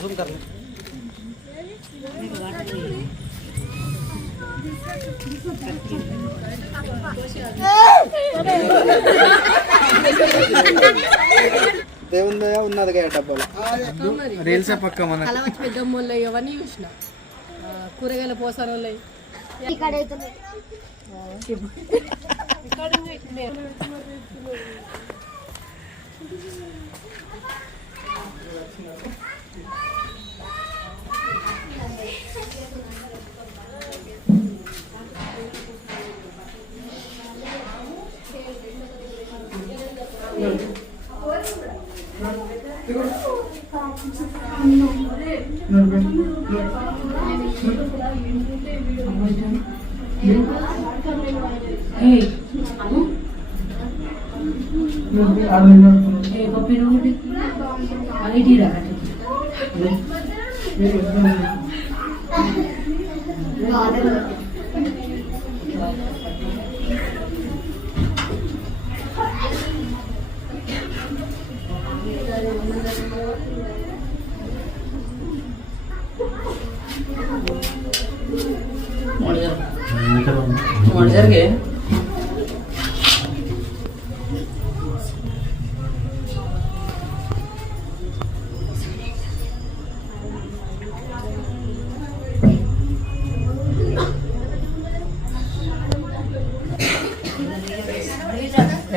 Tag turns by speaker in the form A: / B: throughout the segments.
A: Zoom
B: కర్ దేవుందయా ఉన్నది కదా డబ్బాలు. రీల్స్ పక్క మన
C: కలవచ్చి అవన్నీ చూసిన. కూరగాయల
A: ఇక్కడ ఏంది
D: వచ్చింది వచ్చింది వచ్చింది ఆయనే. కాదు. వచ్చింది అగో. ఆ,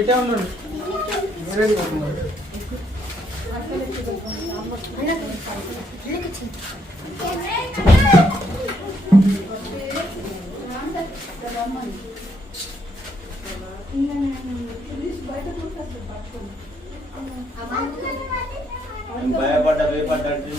B: ఇటే ఉండండి మీరేం కోరుకున్నారు?
E: భయపడ్డ భయపడ్డ అంటే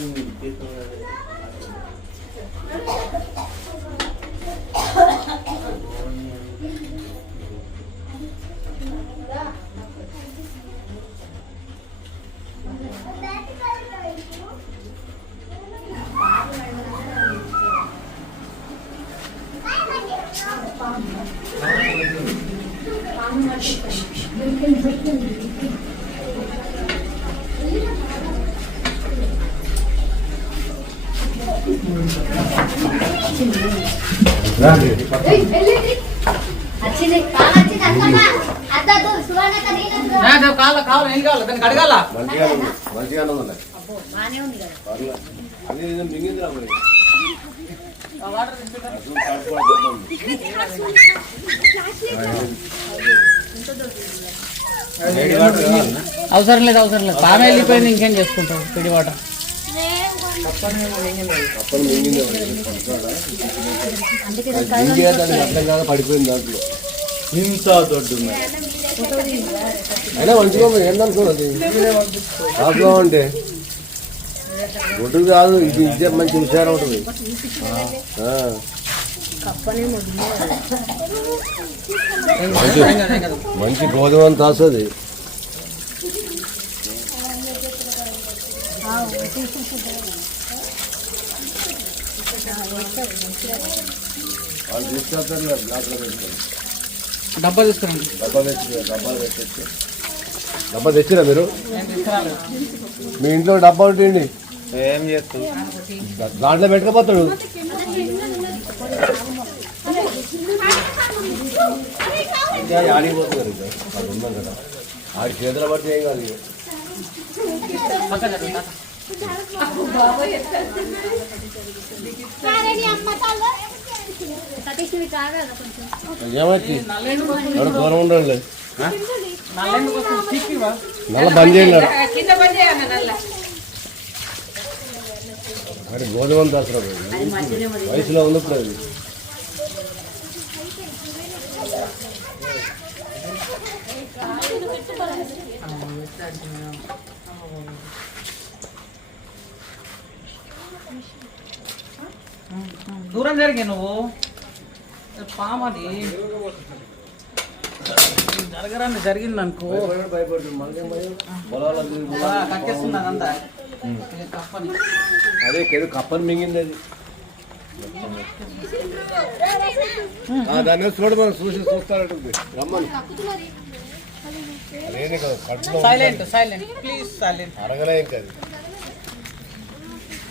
A: అవసరం లేదు అవసరం లేదు. బాగా వెళ్ళిపోయింది ఇంకేం చేసుకుంటావు? పిడి వాటర్.
E: అప్పలు మింగింది అర్థం కాక పడిపోయింది దాంట్లో ఇంత దొడ్డు ఉంది. అయినా మంచిగా ఉంది ఏందనుకోండి అంటే ఒడ్డు కాదు ఇది ఇదే మంచి హుషారు ఉంటుంది మంచి మంచి గోధుమ అంత వాళ్ళు కదా,
A: డబ్బా తీసుకురండి
E: డబ్బా తెచ్చి తెచ్చి డబ్బా తెచ్చిరా మీరు? మీ ఇంట్లో డబ్బా ఉంటుంది
B: ఏం చేస్తుంది
E: దాంట్లో పెట్టుకపోతాడు. ఆడిపోతున్నారు అది ఉన్నాం కదా. ఆడి చేతులు పడితే ఏం కాదు ఏమైంది? దూరం నల్ల బంద్ చేయండి మరి గోధుమ వయసులో ఉన్నప్పుడు అది.
A: దూరం జరిగే నువ్వు. పామది. జరగరాని జరిగింది అనుకో కప్పని.
E: అదే కేదో కప్పని మింగింది అది. ఆ, దాన్ని చూడ మనం చూసి చూస్తారంటుంది రమ్మని.
A: సైలెంట్ సైలెంట్ ప్లీజ్ సైలెంట్
E: అరగలే ఇంకా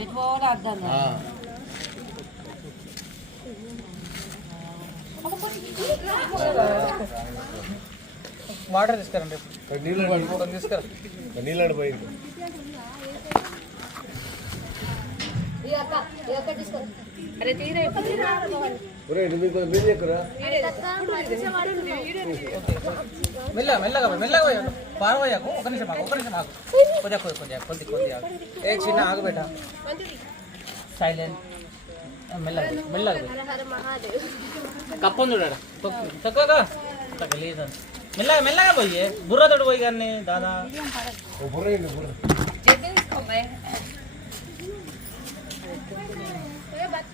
E: ఎటు
C: పోవాలో అర్థం కాదు.
E: ఆ,
A: వాటర్ తీసుకురండి.
E: నీళ్ళు
A: తీసుకురా.
E: నీళ్ళు పోయింది.
A: మెల్లగా మెల్లగా పోయి, మెల్లగా పారవయ్యాకు ఒక నిమిషం ఆగు ఒక నిమిషం ఆగు. కొద్దిగా కొద్ది కొద్దిగా కొద్ది కొద్ది ఆగు. ఏ చిన్న ఆగు బేట. సైలెంట్. మెల్లగా మెల్లగా. కప్పం చూడాడు చక్కగా చక్కగా లేదు మెల్లగా మెల్లగా పోయి బుర్రతోటి పోయి కానీ దాదా.
E: బుర్ర బుర్ర?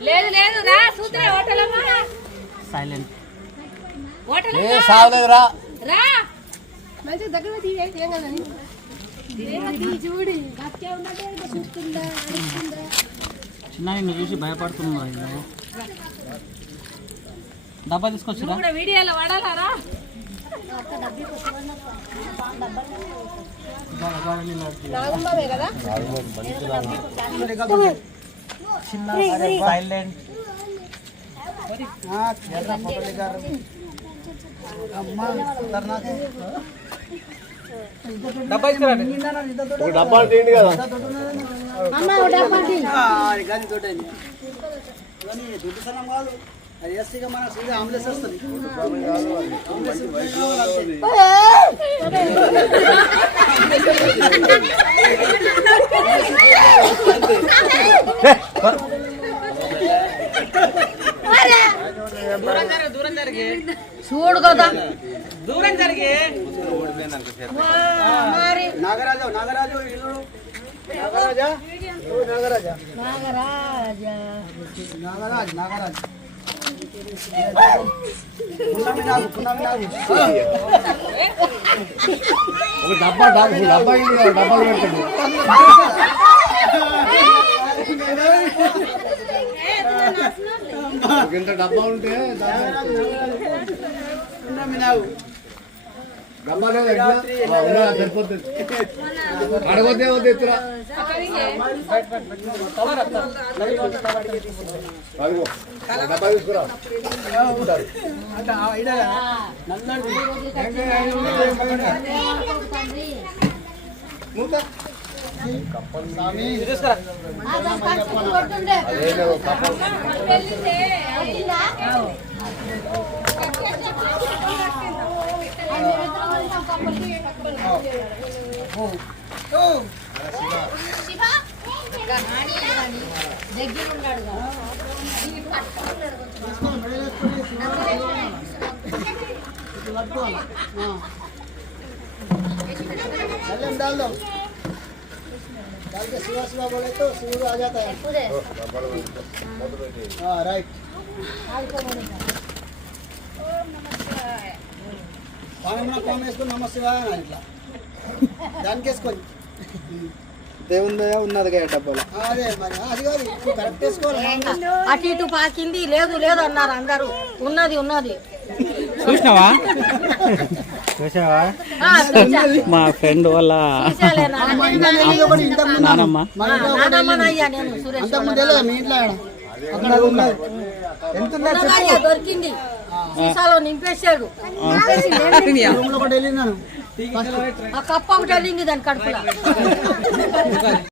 C: లేదు లేదు రా చూద్దా హోటల్
A: సైలెంట్
C: హోటల్
E: ఏ సావలేదురా
C: రా దగ్గర తీయ ఏం అడుగుతుందా
A: చిన్న నిన్ను చూసి భయపడుతున్నా డబ్బా తీసుకొచ్చిరా
C: వీడియోలో వాడాలారా నాగంబావే కదా
A: చిన్న సైలెంట్ డబ్బా తీసుకురండి
E: ఒక డబ్బాలు తీయండి కదా?
C: అమ్మ డబ్బండి
B: అది ఇక మన సీదా అంబులెన్స్ వస్తుంది.
A: దూరం జరిగి దూరం జరిగి
C: చూడు కదా.
A: దూరం జరిగి.
B: నాగరాజు నాగరాజు ఇల్లు నాగరాజా? ఓ నాగరాజా.
C: నాగరాజా.
B: నాగరాజ్ నాగరాజ్.
E: ఒక డబ్బా డబ్బా డబ్బా డబ్బాలు పెట్టండి ఇంత డబ్బా ఉంటే అడగొద్దే వద్దు ఎత్తురా అదిగో ఆ డబ్బా తీసుకురా. ఉంటారు.
B: అంటే ఆ ఇడ నల్లది మూత స్వామి
A: తీసుకురా
E: అదేదో కప్ప
B: चले डाल दो डाल के शिवा शिवा बोले तो शिव आ जाता है हाँ राइट పానం పాము వేసుకొని నమ శివాయ అని ఇట్లా. దానికి వేసుకొని దేవుందా ఉన్నది డబ్బాలు. అదే మరి. అది కాదు ఇప్పుడు కరెక్ట్ వేసుకోవాలి
C: అటు ఇటు పాకింది లేదు లేదు అన్నారు అందరూ. ఉన్నది ఉన్నది.
A: చూసినావా?
C: ఆ, చూసా.
A: మా ఫ్రెండ్ నానమ్మ.
B: మీ ఇంట్లో ఉన్నది. ఎంత
C: దొరికింది. సీసాలో నింపేశాడు
A: ఆ. కప్ప ఒకటి వెళ్ళింది దాని కడుపులో.